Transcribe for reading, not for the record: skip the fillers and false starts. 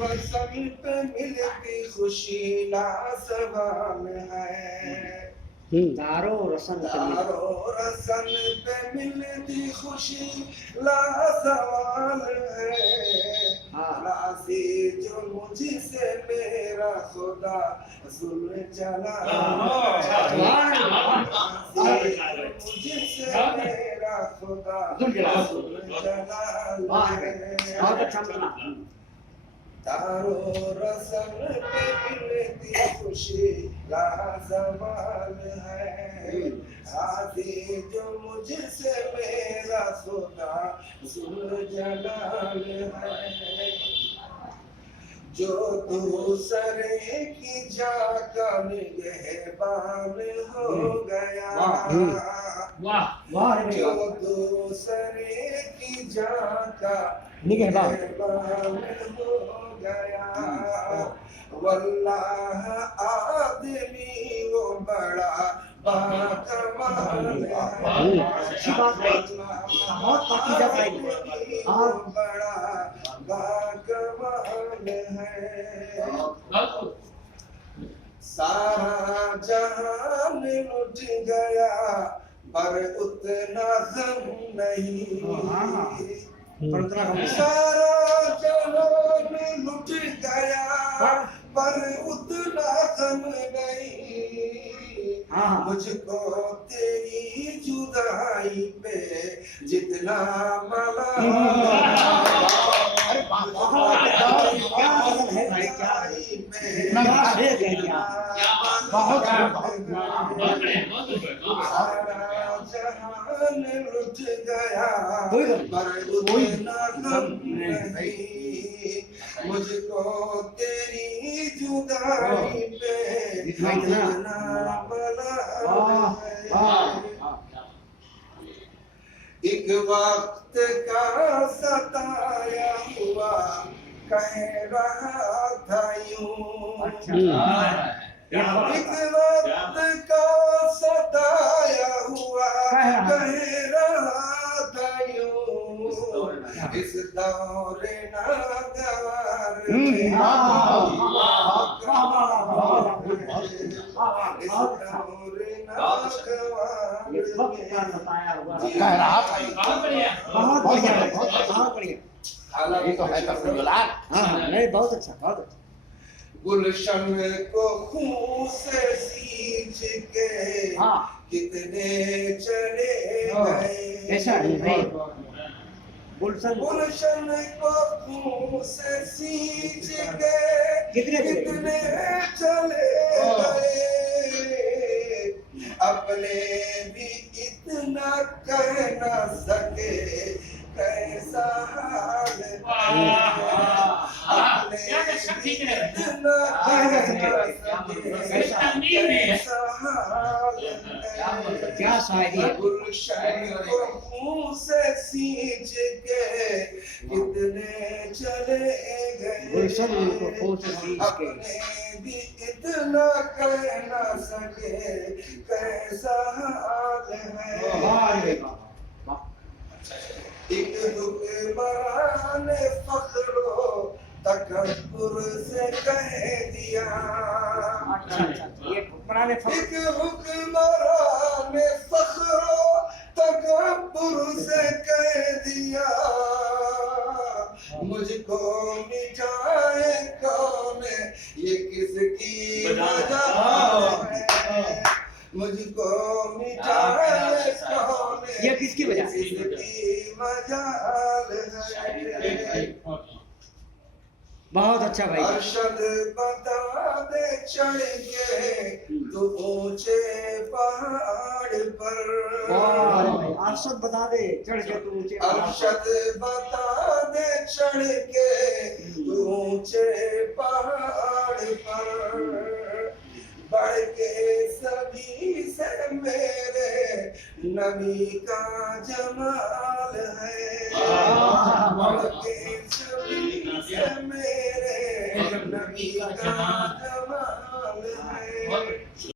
रसन पे मिलती खुशी लाजवाब है। दारो रसन पे मिलती खुशी लाजवाब है। राजी जो मुझसे मेरा खुदा जुल्म चला, मुझसे मेरा खुदा जुल्म चला। तारो रसन पे मिलती खुशी लाजवाब है। आदि जो मुझसे मेरा खुदा जुल्जलाल है। जो दूसरे की जाका निगहबान हो गया, जो दूसरे की जाका निगहबान हो गया। वल्लाह आदमी वो बड़ा बाकमाल है। बड़ा बाकमाल है। सारा जहान लुट गया पर उतना गम नहीं। सारा जहान लुट गया पर उतना गम नहीं। मुझको तेरी जुदाई पे जितना जहान लुट गया पर उतना गम नहीं। मुझको तेरी जुदाई पे जितना एक वक्त का सताया हुआ कह रहा था यूं। एक वक्त का सताया हुआ कह रहा था यूं। इस दौरे नागवार में कह रहा था। बहुत बढ़िया, बहुत बढ़िया। हालांकि तो है तफसीलात। नहीं, बहुत अच्छा, बहुत अच्छा। गुलशन को खून से सींच के कितने चले गए। ऐसा है भाई। गुलशन को खून से सींच के कितने चले गए। अपने भी इतना कह न सके कैसा हाल है। अपने भी इतना कह न सके कैसा हाल है। क्या शायरी है। गुलशन को मुंह से सींच के कितने चले गए। गुलशन को मुंह से सींच के अपने भी इतना कह न सके कैसा हाल है। एक हुक्मरान ने फख्रो तकब्बुर से कह दिया। ये हुक्मरान एक हुक्मरान ने फख्रो तकब्बुर से कह दिया। मुझको मिटाए कौन ये किसकी वजह है। मुझको मिटाए कौन ये किसकी वजह है। किसकी मजाल है। बहुत अच्छा भाई। अरशद बता दे चढ़ के तू ऊंचे पहाड़ पर। अरशद बता दे चढ़ के तू ऊंचे। अरशद बता दे चढ़ के तू ऊंचे पहाड़ पर। बढ़ के सभी से मेरे नबी का जमाल है। बढ़ के सभी से मेरे नबी का